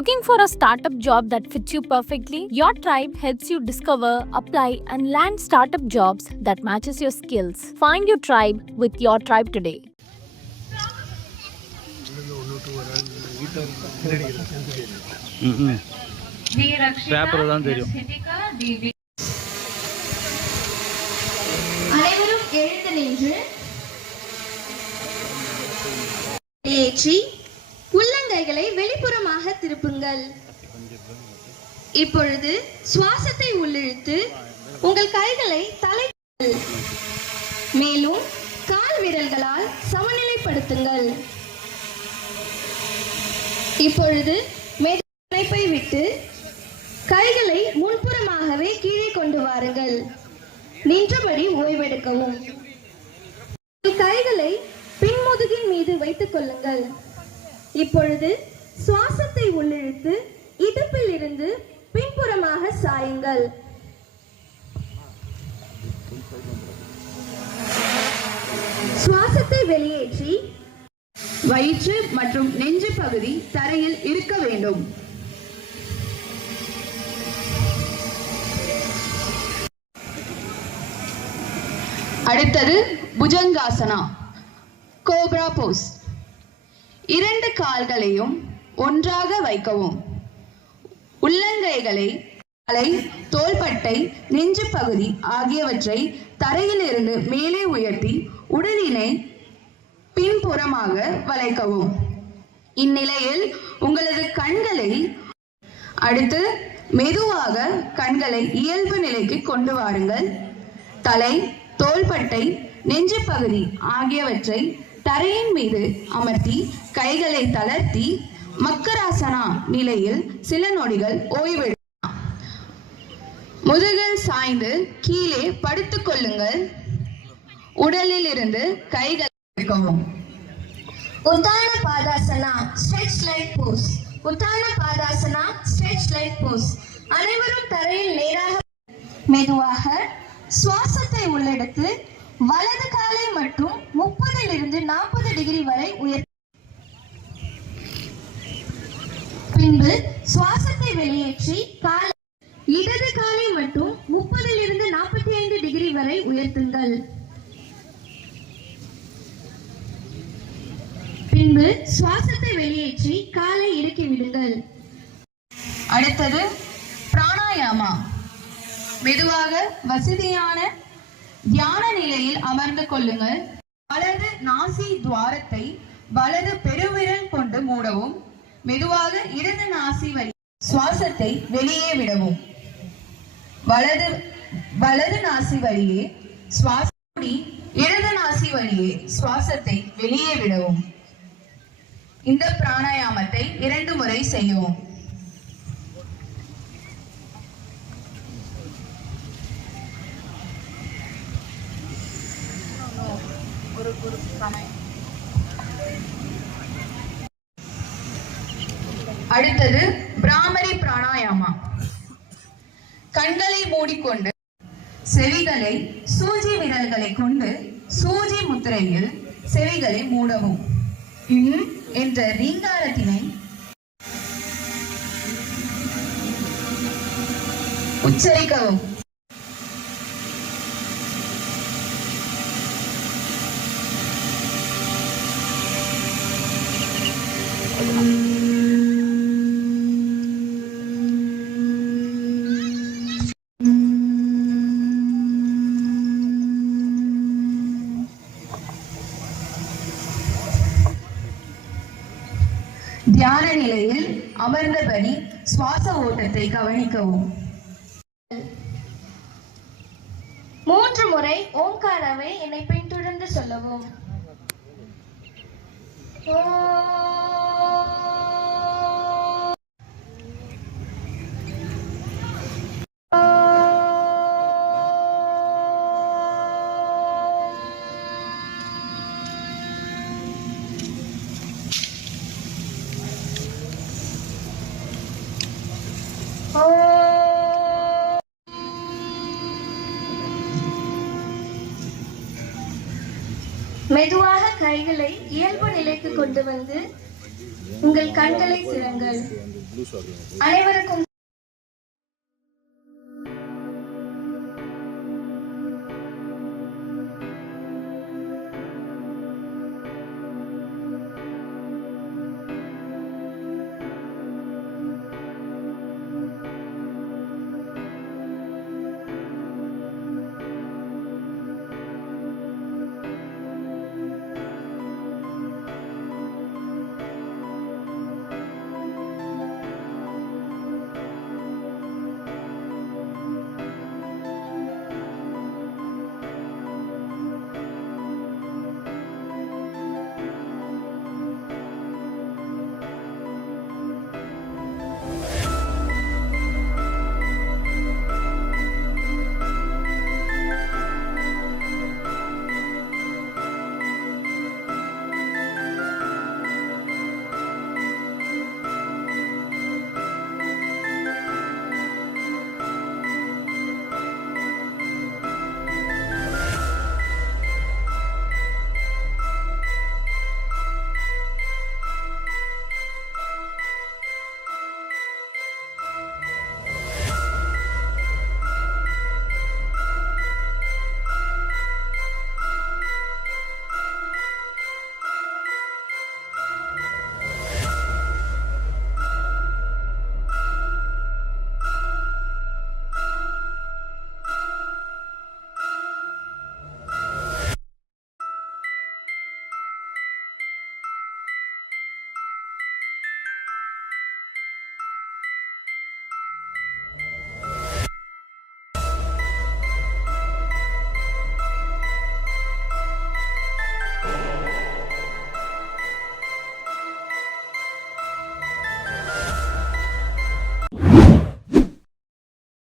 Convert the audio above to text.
Looking for a startup job that fits you perfectly? Your tribe helps you discover, apply, and land startup jobs that matches your skills. Find your tribe with Your Tribe today. அனைவரும் எழுந்து நின்று ஏற்றி உள்ளங்கைகளை வெளிப்புறமாக திருப்புங்கள். இப்பொழுது சுவாசத்தை உள்ளிழுத்து உங்கள் கைகளை தலை மேலும் கால் விரல்களால் சமநிலைப்படுத்துங்கள். இப்பொழுது மெதுப்பை விட்டு கைகளை முன்புறமாகவே கீழே கொண்டு வாருங்கள். நின்றபடி ஓய்வெடுக்கவும். கைகளை பின்முதுகின் மீது வைத்துக் கொள்ளுங்கள். இப்பொழுது சுவாசத்தை உள்ளிழுத்து இடுப்பில் இருந்து பின்புறமாக சாயுங்கள். சுவாசத்தை வெளியேற்றி வயிற்று மற்றும் நெஞ்சு பகுதி தரையில் இருக்க வேண்டும். அடுத்தது புஜங்காசனா, கோப்ரா போஸ். 2 கால்களையும் ஒன்றாக வைக்கவும். உள்ளங்கைகளை தலை, தோள்பட்டை, நெஞ்சு பகுதி ஆகியவற்றை தரையில் இருந்து மேலே உயர்த்தி உடலினை பின்புறமாக வளைக்கவும். இந்நிலையில் உங்களது கண்களை அடுத்து மெதுவாக கண்களை இயல்பு நிலைக்கு கொண்டு வாருங்கள். தலை, தோள்பட்டை, நெஞ்சு பகுதி ஆகியவற்றை தரையின் மீது அமர்த்தி கைகளை தளர்த்தி மக்கராசனா நிலையில் சில நொடிகள் ஓய்வெடுக்கலாம். முதுகில் சாய்ந்து கீழே படுத்துக் கொள்ளுங்கள். உடலில் இருந்து கைகளை எடுக்கவும். Uttana Padasana, stretch like pose. Uttana Padasana, stretch like pose. அனைவரும் தரையில் நேராக மெதுவாக சுவாசத்தை உள்ளெடுத்து வலது காலை மட்டும் 30 to 40 டிகிரி வரை உயர்த்த. பின்பு சுவாசத்தை வெளியேற்றி இடது காலை மட்டும் 30 to 45 டிகிரி வரை உயர்த்துங்கள். பின்பு சுவாசத்தை வெளியேற்றி காலை இறக்கி விடுங்கள். அடுத்தது பிராணாயாமா. மெதுவாக வசதியான தியான நிலையில் அமர்ந்து கொள்ளுங்கள். வலது நாசி துவாரத்தை வலது பெருவிரல் கொண்டு மூடவும். மெதுவாக இடது நாசி வழி சுவாசத்தை வெளியே விடவும். வலது நாசி வழியே சுவாசம், இடது நாசி வழியே சுவாசத்தை வெளியே விடவும். இந்த பிராணாயாமத்தை 2 முறை செய்யவும். அடுத்தது பிராமரி பிராணாயாமா. கண்களை மூடிக்கொண்டு செவிகளை சூஜி விரல்களை கொண்டு சூஜி முத்திரையில் செவிகளை மூடவும். என்ற ரீங்காரத்தினை உச்சரிக்கவும். தியான நிலையில் அமர்ந்தபடி சுவாச ஓட்டத்தை கவனிக்கவும். 3 முறை ஓம்காரவை என்னை பின்தொடர்ந்து சொல்லவும். மெதுவாக கைகளை இயல்பு நிலைக்கு கொண்டு வந்து உங்கள் கண்களை திறங்கள். அனைவருக்கும்